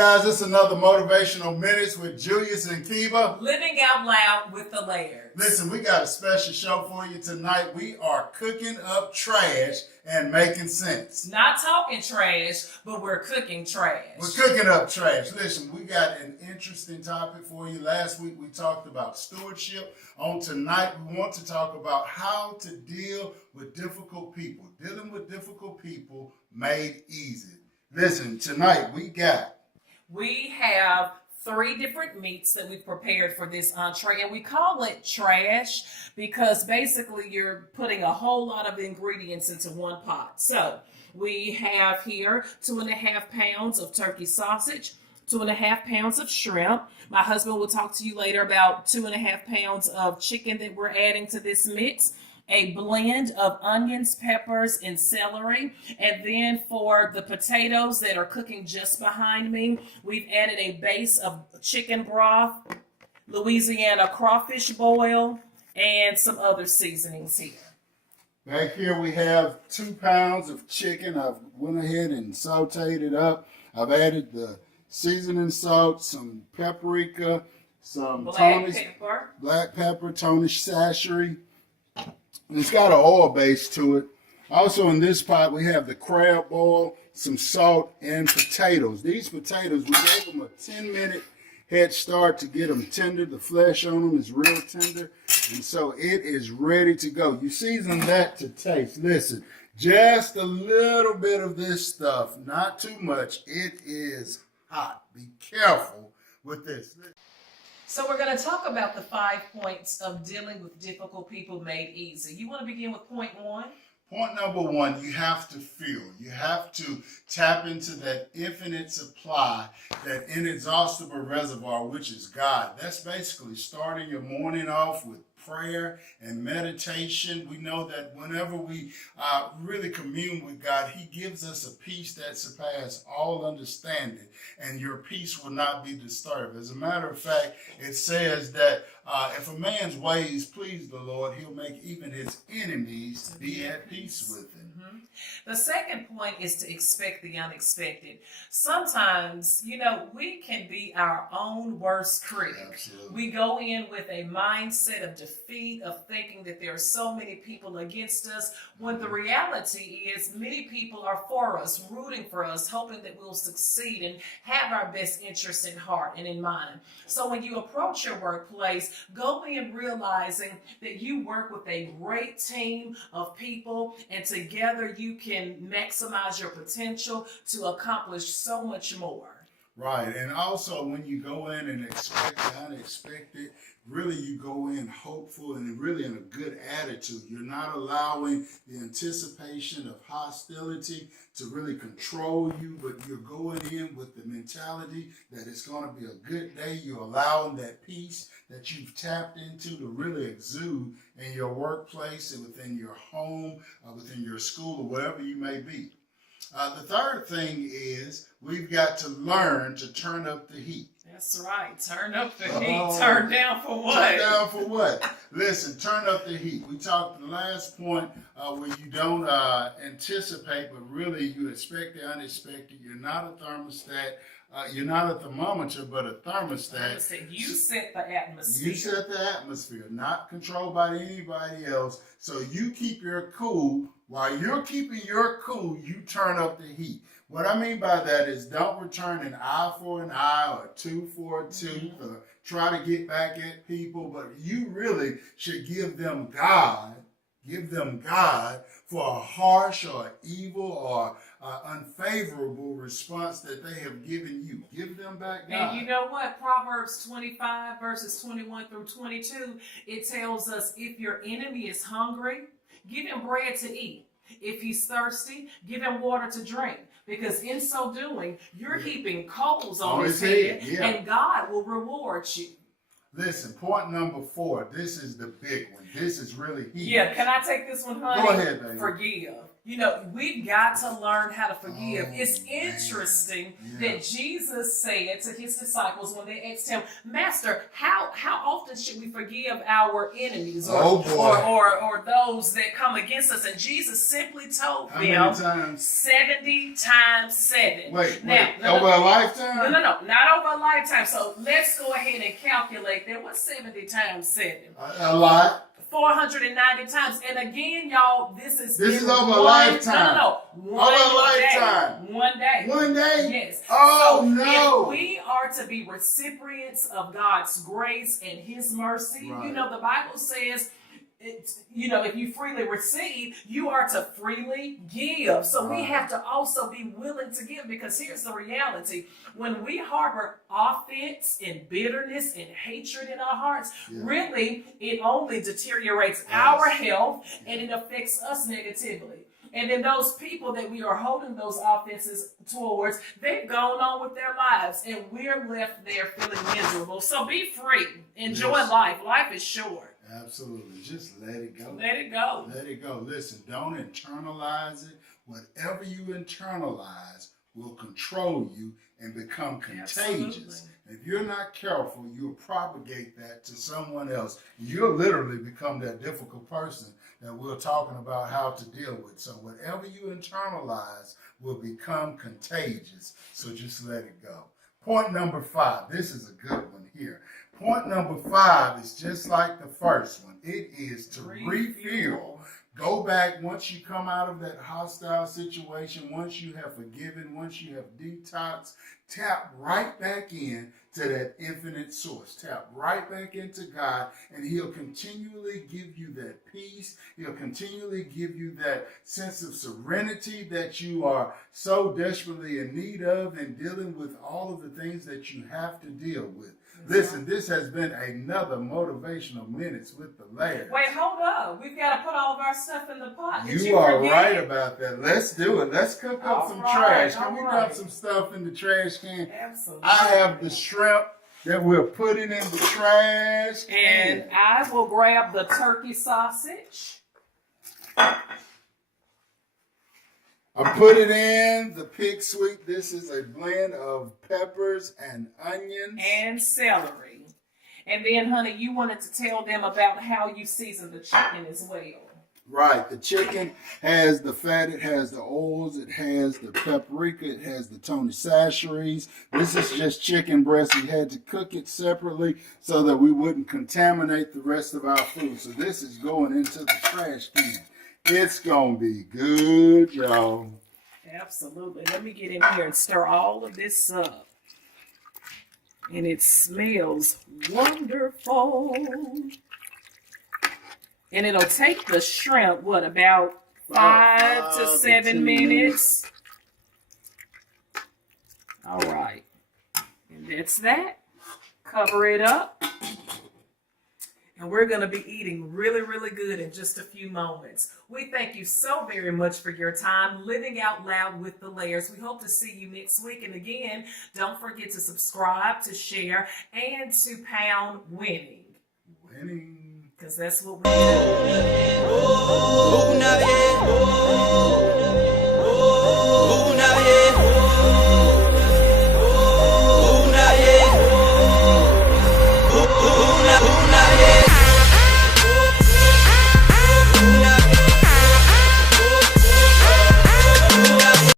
guys, it's another Motivational Minutes with Julius and Kiva. Living out loud with the Lairds. Listen, we got a special show for you tonight. We are cooking up trash and making sense. Not talking trash, but we're cooking trash. We're cooking up trash. Listen, we got an interesting topic for you. Last week we talked about stewardship. On tonight, we want to talk about how to deal with difficult people. Dealing with difficult people made easy. Listen, tonight we have 3 different meats that we've prepared for this entree, and we call it trash because basically you're putting a whole lot of ingredients into one pot. So we have here 2.5 pounds of turkey sausage, 2.5 pounds of shrimp. My husband will talk to you later about 2.5 pounds of chicken that we're adding to this mix. A blend of onions, peppers, and celery. And then for the potatoes that are cooking just behind me, we've added a base of chicken broth, Louisiana crawfish boil, and some other seasonings here. Back here we have 2 pounds of chicken. I've went ahead and sauteed it up. I've added the seasoning salt, some paprika, some black pepper, Tony's sachet. It's got an oil base to it. Also in this pot we have the crab boil, some salt, and potatoes. These potatoes, we gave them a 10-minute head start to get them tender. The flesh on them is real tender, and so it is ready to go. You season that to taste. Listen, just a little bit of this stuff, not too much. It is hot. Be careful with this. So we're going to talk about the 5 points of dealing with difficult people made easy. You want to begin with point 1? Point number 1, you have to feel. You have to tap into that infinite supply, that inexhaustible reservoir, which is God. That's basically starting your morning off with prayer and meditation. We know that whenever we really commune with God, He gives us a peace that surpasses all understanding, and your peace will not be disturbed. As a matter of fact, it says that if a man's ways please the Lord, He'll make even his enemies to be at peace with him. Mm-hmm. The second point is to expect the unexpected. Sometimes, we can be our own worst critic. Absolutely. We go in with a mindset of defeat, of thinking that there are so many people against us, when the reality is many people are for us, rooting for us, hoping that we'll succeed and have our best interests in heart and in mind. So when you approach your workplace, go in realizing that you work with a great team of people, and together you can maximize your potential to accomplish so much more. Right, and also when you go in and expect the unexpected, really you go in hopeful and really in a good attitude. You're not allowing the anticipation of hostility to really control you, but you're going in with the mentality that it's going to be a good day. You're allowing that peace that you've tapped into to really exude in your workplace and within your home, within your school, or wherever you may be. The third thing is we've got to learn to turn up the heat. That's right. Turn up the heat. Turn down for what? Turn down for what? Listen, turn up the heat. We talked the last point where you don't anticipate, but really you expect the unexpected. You're not a thermostat. You're not a thermometer, but a thermostat. You set the atmosphere. You set the atmosphere, not controlled by anybody else. So you keep your cool. While you're keeping your cool, you turn up the heat. What I mean by that is don't return an eye for an eye or a tooth for a tooth or try to get back at people, but you really should give them God for a harsh or evil or unfavorable response that they have given you. Give them back God. And you know what? Proverbs 25 verses 21 through 22, it tells us if your enemy is hungry, give him bread to eat. If he's thirsty, give him water to drink. Because in so doing, you're heaping coals on his head, and God will reward you. Listen, point number 4. This is the big one. This is really huge. Yeah, can I take this one, honey? Go ahead, baby. Forgive. we've got to learn how to forgive. It's man. interesting Yeah. that Jesus said to his disciples when they asked him, Master, how often should we forgive our enemies or those that come against us? And Jesus simply told How them many times? 70 times 7. Wait, Now, over a lifetime? No, not over a lifetime. So let's go ahead and calculate that. What's 70 times 7? A lot. 490 times. And again, y'all, this is over a lifetime. No. Over a lifetime. Day. One day. One day? Yes. Oh, so no. If we are to be recipients of God's grace and his mercy, Right. the Bible says, if you freely receive, you are to freely give. So we have to also be willing to give, because here's the reality. When we harbor offense and bitterness and hatred in our hearts, really, it only deteriorates our health and it affects us negatively. And then those people that we are holding those offenses towards, they've gone on with their lives, and we're left there feeling miserable. So be free. Enjoy life. Life is short. Absolutely. Just let it go. Let it go. Let it go. Listen, don't internalize it. Whatever you internalize will control you and become contagious. Absolutely. If you're not careful, you'll propagate that to someone else. You'll literally become that difficult person that we're talking about how to deal with. So whatever you internalize will become contagious. So just let it go. Point number 5. This is a good one here. Point number 5 is just like the first one. It is to refuel. Go back once you come out of that hostile situation, once you have forgiven, once you have detoxed, tap right back in to that infinite source. Tap right back into God, and he'll continually give you that peace. He'll continually give you that sense of serenity that you are so desperately in need of, and dealing with all of the things that you have to deal with. Listen, this has been another Motivational Minutes with the Lairds. Wait, hold up. We've got to put all of our stuff in the pot. You are right about that. Let's do it. Let's cook up some trash. Can we dump some stuff in the trash can? Absolutely. I have the shrimp that we're putting in the trash can. And I will grab the turkey sausage. I put it in the pig sweet. This is a blend of peppers and onions. And celery. And then, honey, you wanted to tell them about how you season the chicken as well. Right. The chicken has the fat, it has the oils, it has the paprika, it has the Tony Chachere's. This is just chicken breast. We had to cook it separately so that we wouldn't contaminate the rest of our food. So this is going into the trash can. It's going to be good, y'all. Absolutely. Let me get in here and stir all of this up. And it smells wonderful. And it'll take the shrimp, about 5 to 7 minutes? All right. And that's that. Cover it up. And we're going to be eating really, really good in just a few moments. We thank you so very much for your time living out loud with the Lairds. We hope to see you next week. And again, don't forget to subscribe, to share, and to pound winning. Winning. Because that's what we do.